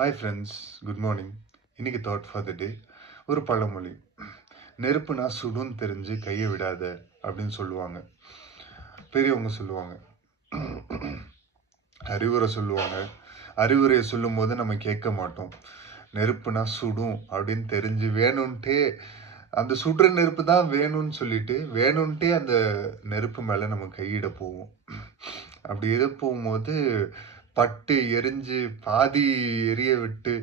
Hi friends, good morning. இன்னைக்கு thought for the டே. ஒரு பழமொழி, நெருப்புனா சுடுன்னு தெரிஞ்சு கையை விடாத அப்படின்னு சொல்லுவாங்க. பெரியவங்க சொல்லுவாங்க, அறிவுரை சொல்லுவாங்க. அறிவுரையை சொல்லும் போது நம்ம கேட்க மாட்டோம். நெருப்புனா சுடும் அப்படின்னு தெரிஞ்சு வேணும்ன்ட்டே அந்த சுடுற நெருப்பு தான் வேணும்னு சொல்லிட்டு வேணும்ன்ட்டே அந்த நெருப்பு மேலே நம்ம கையிட போவோம். அப்படி எது போகும்போது பட்டு எரிஞ்சு பாதி எரிய விட்டு,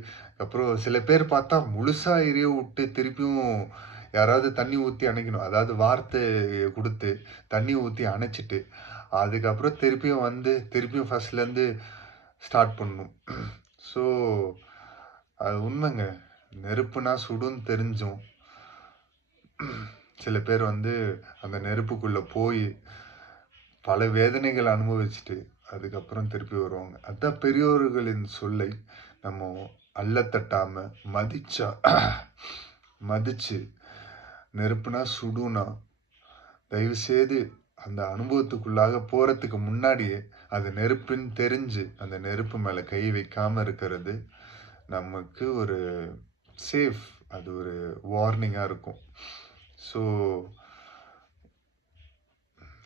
அப்புறம் சில பேர் பார்த்தா முழுசா எரிய விட்டு திருப்பியும் யாராவது தண்ணி ஊற்றி அணைக்கணும். அதாவது வார்த்தை கொடுத்து தண்ணி ஊற்றி அணைச்சிட்டு அதுக்கப்புறம் திருப்பியும் ஃபர்ஸ்ட்லேருந்து ஸ்டார்ட் பண்ணணும். ஸோ அது உண்மைங்க. நெருப்புனா சுடுன்னு தெரிஞ்சும் சில பேர் அந்த நெருப்புக்குள்ள போய் பல வேதனைகள் அனுபவிச்சுட்டு அதுக்கப்புறம் திருப்பி வருவாங்க. அதான் பெரியோர்களின் சொல்லை நம்ம அல்லத்தட்டாம மதிச்சு நெருப்புனா சுடுனா தயவு செய்து அந்த அனுபவத்துக்குள்ளாக போறதுக்கு முன்னாடியே அது நெருப்புன்னு தெரிஞ்சு அந்த நெருப்பு மேல கை வைக்காம இருக்கிறது நமக்கு ஒரு சேஃப், அது ஒரு வார்னிங்கா இருக்கும். ஸோ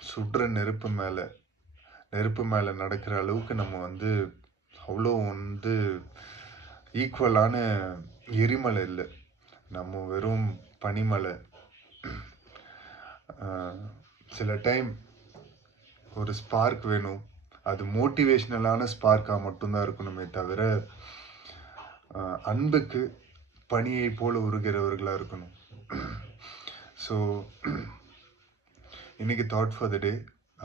சுடுற நெருப்பு மேல நடக்கிற அளவுக்கு நம்ம அவ்வளோ ஈக்குவலான எரிமலை இல்லை. நம்ம வெறும் பனிமலை. சில டைம் ஒரு ஸ்பார்க் வேணும். அது மோட்டிவேஷ்னலான ஸ்பார்க்காக மட்டும்தான் இருக்கணுமே தவிர அன்புக்கு பனியை போல உருகிறவர்களாக இருக்கணும். ஸோ இன்னைக்கு தாட் ஃபார் த டே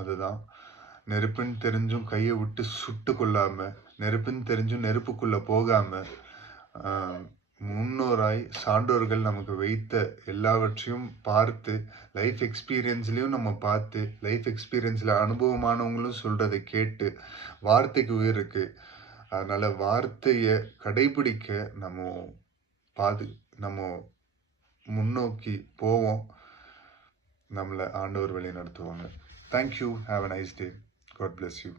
அதுதான். நெருப்புன்னு தெரிஞ்சும் கையை விட்டு சுட்டு கொள்ளாம, நெருப்புன்னு தெரிஞ்சும் நெருப்புக்குள்ள போகாம, முன்னோராய் சான்றோர்கள் நமக்கு வைத்த எல்லாவற்றையும் பார்த்து, லைஃப் எக்ஸ்பீரியன்ஸ்லையும் நம்ம பார்த்து, லைஃப் எக்ஸ்பீரியன்ஸில் அனுபவமானவங்களும் சொல்றதை கேட்டு, வார்த்தைக்கு உயிர் இருக்கு. அதனால வார்த்தையை கடைபிடிக்க நம்ம முன்னோக்கி போவோம். நம்மளை ஆண்டவர் வழி நடத்துவாங்க. Thank you. Have a nice day. God bless you.